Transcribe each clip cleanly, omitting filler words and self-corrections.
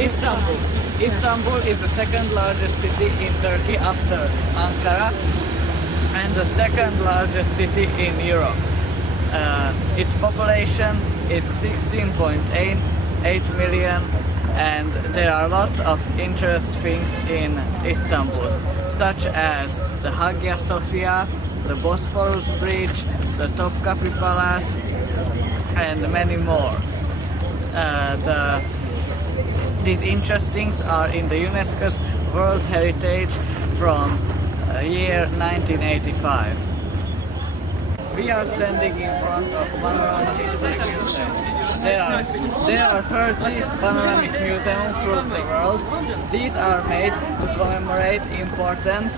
Istanbul. Istanbul is the second largest city in Turkey after Ankara and the second largest city in Europe. Its population is 16.8 million, and there are lots of interesting things in Istanbul, such as the Hagia Sophia, the Bosphorus Bridge, the Topkapi Palace, and many more. These interesting things are in the UNESCO's World Heritage from year 1985. We are standing in front of Panorama History Museum. There are 30 panoramic museums throughout the world. These are made to commemorate important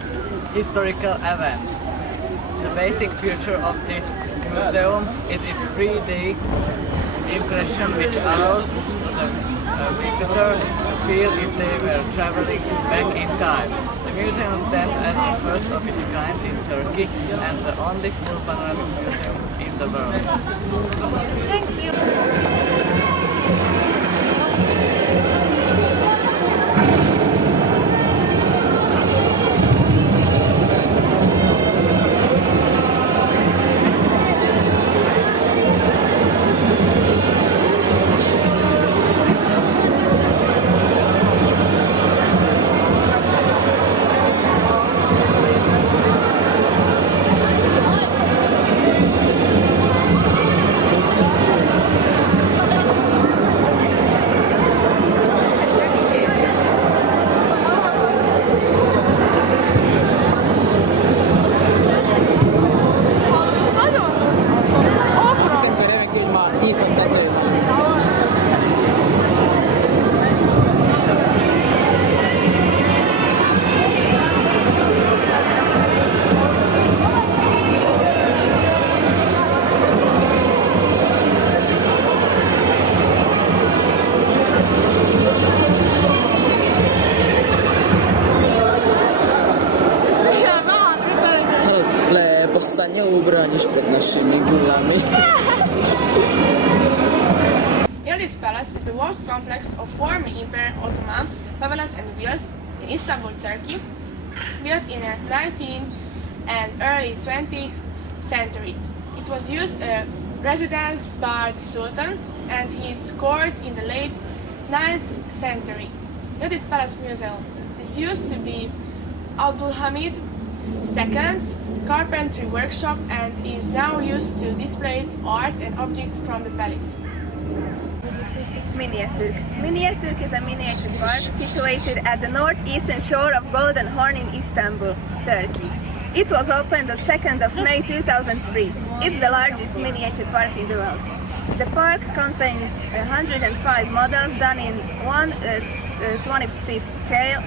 historical events. The basic feature of this museum is its 3D impression, which allows the visitor to feel if they were traveling back in time. The museum stands as the first of its kind in Turkey and the only full panoramic museum in the world. Thank you. Lebo sa neubraniš pred našimi gulami. Yildiz Palace is a vast complex of former Imperial Ottoman palaces and villas in Istanbul, Turkey, built in the 19th and early 20th centuries. It was used as a residence by the Sultan and his court in the late 9th century. Yildiz Palace Museum is used to be Abdulhamid II's carpentry workshop and is now used to display art and objects from the palace. Miniatürk. Miniatürk is a miniature park situated at the northeastern shore of Golden Horn in Istanbul, Turkey. It was opened on 2nd of May 2003. It's the largest miniature park in the world. The park contains 105 models done in 1/25 scale.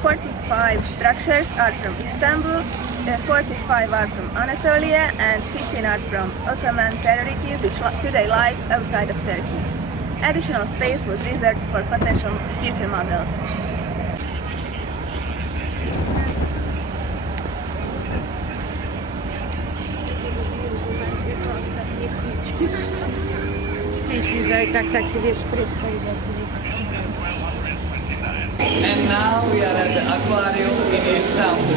45 structures are from Istanbul, 45 are from Anatolia, and 15 are from Ottoman territories, which today lies outside of Turkey. Additional space was reserved for potential future models. And now we are at the aquarium in Istanbul.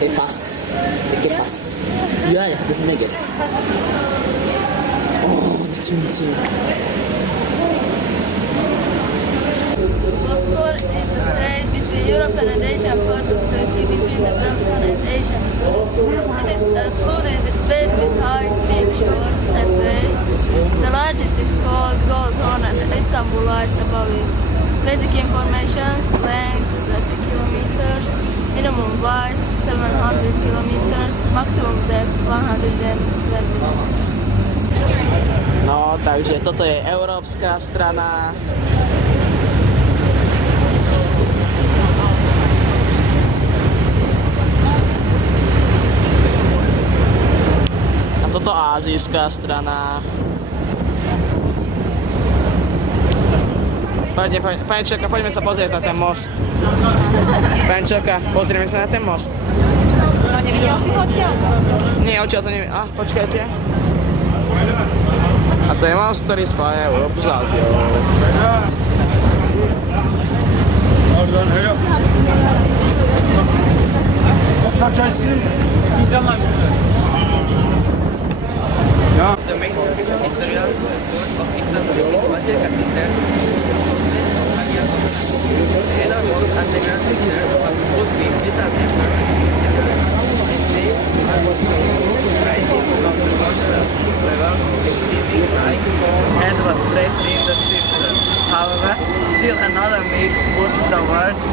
Say pass. ¿Qué pass? Ya, desde guess. Oh, that's insane. Bosphorus is the strait between European and Asian part of Turkey, between the Balkan and Asian. It is a flooded bed with high steep shores and bays. The largest is called Gold Horn and Istanbul lies above it. Basic information: length 30 kilometers, minimum height 700 kilometers, maximum depth 120 meters. No, takže toto je európska strana. azijská strana. Pančelka, poďme sa pozrieť na ten most. Pančelka, pozrieme sa na ten most. No nevidel si ho odtiaľ? Nie, odtiaľ to neviem. Počkajte. A to je most, ktorý spája Európu s Áziou. The main historians of Istanbul is Basilica sister, the southwest of Hagia Sophia. The innermost underground sister would be Byzantine Emperor Istanbul. And these are rising from the water level, receiving like head was placed in the cistern. However, still another myth put the words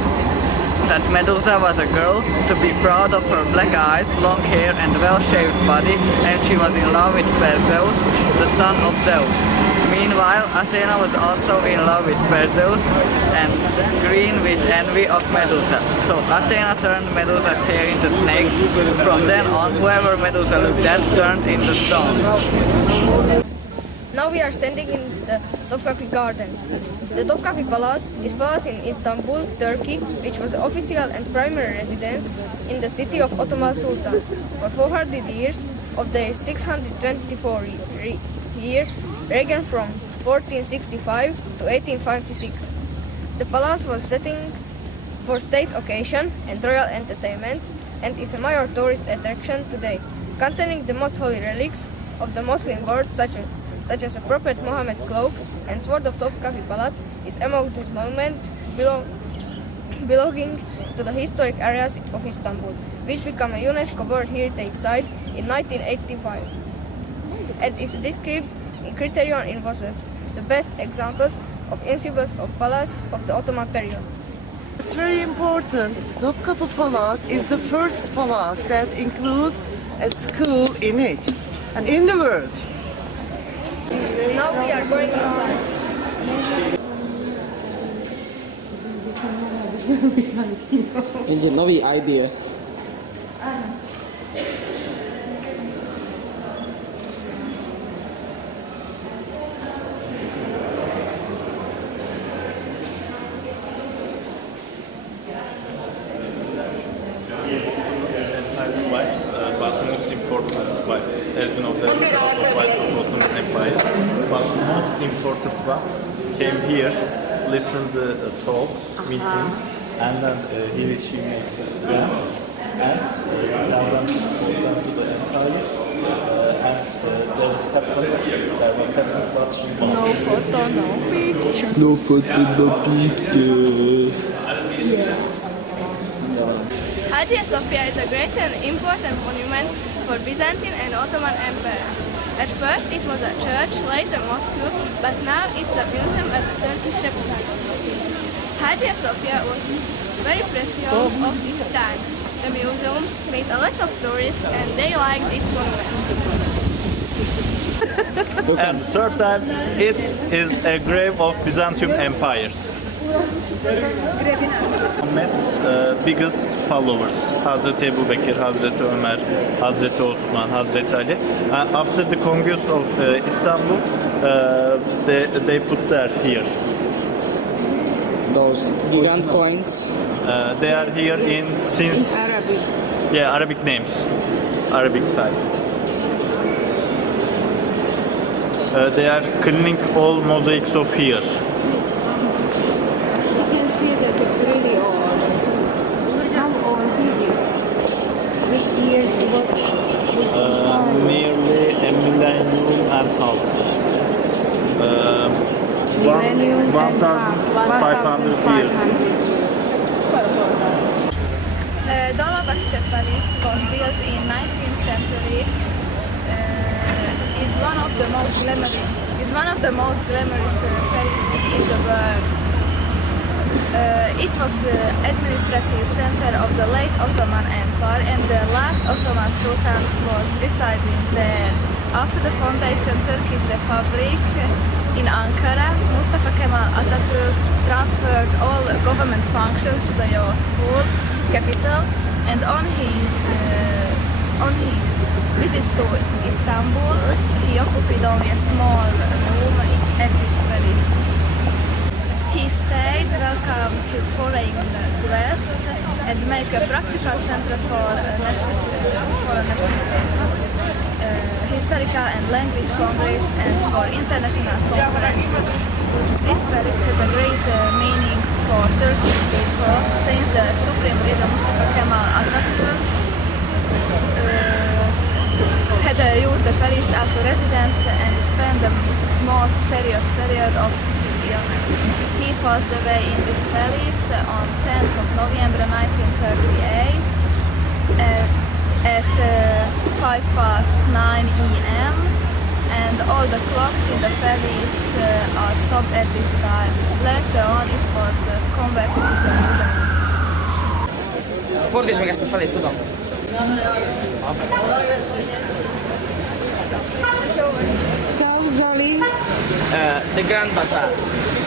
that Medusa was a girl to be proud of her black eyes, long hair and well-shaped body, and she was in love with Perseus, the son of Zeus. Meanwhile, Athena was also in love with Perseus and green with envy of Medusa. So Athena turned Medusa's hair into snakes. From then on, whoever Medusa looked at turned into stones. Now we are standing in the Topkapi Gardens. The Topkapi Palace is palace in Istanbul, Turkey, which was official and primary residence in the city of Ottoman Sultans for 400 years of their 624 year reign from 1465 to 1856. The palace was setting for state occasion and royal entertainments and is a major tourist attraction today, containing the most holy relics of the Muslim world such as a Prophet Muhammad's cloak and sword of Topkapi Palace is among those monuments belonging to the historic areas of Istanbul, which became a UNESCO World Heritage Site in 1985. And is described in criterion it was the best examples of examples of palace of the Ottoman period. It's very important. Topkapi Palace is the first palace that includes a school in it and in the world. Now we are going inside. Ide nový idea. But most important wife, as you know, there is a lot of wives of Ottoman Empire. But most important one came here, listened to the talks, meetings, and then she makes a plan and tell them to the empire. And there was happened what she wanted. No photo, no picture. Hagia Sophia is a great and important monument for Byzantine and Ottoman empires. At first it was a church, later mosque, but now it's a museum at the Turkish Republic. Hagia Sophia was very precious of its time. The museum made a lot of tourists and they like this monument. And third time, it is a grave of Byzantium empires. Muhammed's biggest followers, Hazreti Ebu Bekir, Hazreti Ömer, Hazreti Osman, Hazreti Ali. After the conquest of Istanbul, they put there here. Those gigant coins. They are here since Arabic. Yeah, Arabic names, Arabic type. They are cleaning all mosaics of here. Nearly a millennium and half. 1,500 years. Dolmabahce Palace was built in 19th century. Is one of the most glamorous palaces in the world. It was the administrative center of the late Ottoman Empire, and the last Ottoman Sultan was residing there. After the foundation Turkish Republic in Ankara, Mustafa Kemal Atatürk transferred all government functions to the youthful capital, and on his visits to Istanbul, he occupied only a small room at this palace. He stayed, welcomed his foreign guests, and make a practical center for historical and language congress and for international conferences. This palace has a great meaning for Turkish people since the supreme leader Mustafa Kemal Atatürk had used the palace as a residence and spent the most serious period of his illness. He passed away in this palace on 10th of November 1938 at 9:05 a.m. and all the clocks in the palace are stopped at this time. Later on it was converted into a museum. Portis mikä sitä välit tuota. The Grand Bazaar.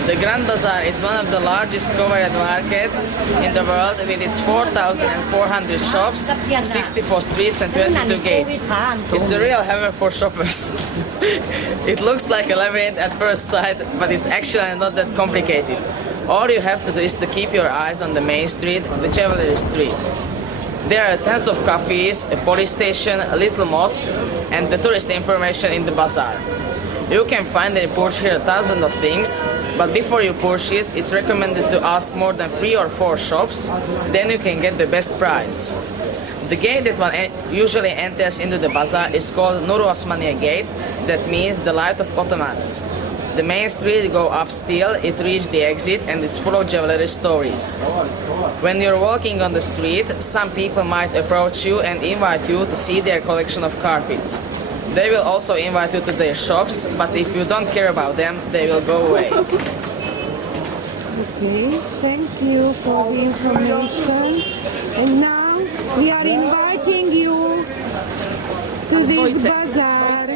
The Grand Bazaar is one of the largest covered markets in the world with its 4,400 shops, 64 streets and 22 gates. It's a real heaven for shoppers. It looks like a labyrinth at first sight, but it's actually not that complicated. All you have to do is to keep your eyes on the main street, the Jewelry Street. There are tons of cafes, a police station, little mosques, and the tourist information in the bazaar. You can find and purchase here thousands of things, but before you purchase, it's recommended to ask more than 3 or 4 shops, then you can get the best price. The gate that one usually enters into the bazaar is called Nur Osmaniye Gate, that means the light of Ottomans. The main street go up still, it reaches the exit and it's full of jewelry stories. When you're walking on the street, some people might approach you and invite you to see their collection of carpets. They will also invite you to their shops, but if you don't care about them, they will go away. Okay, thank you for the information. And now we are inviting you to this bazaar.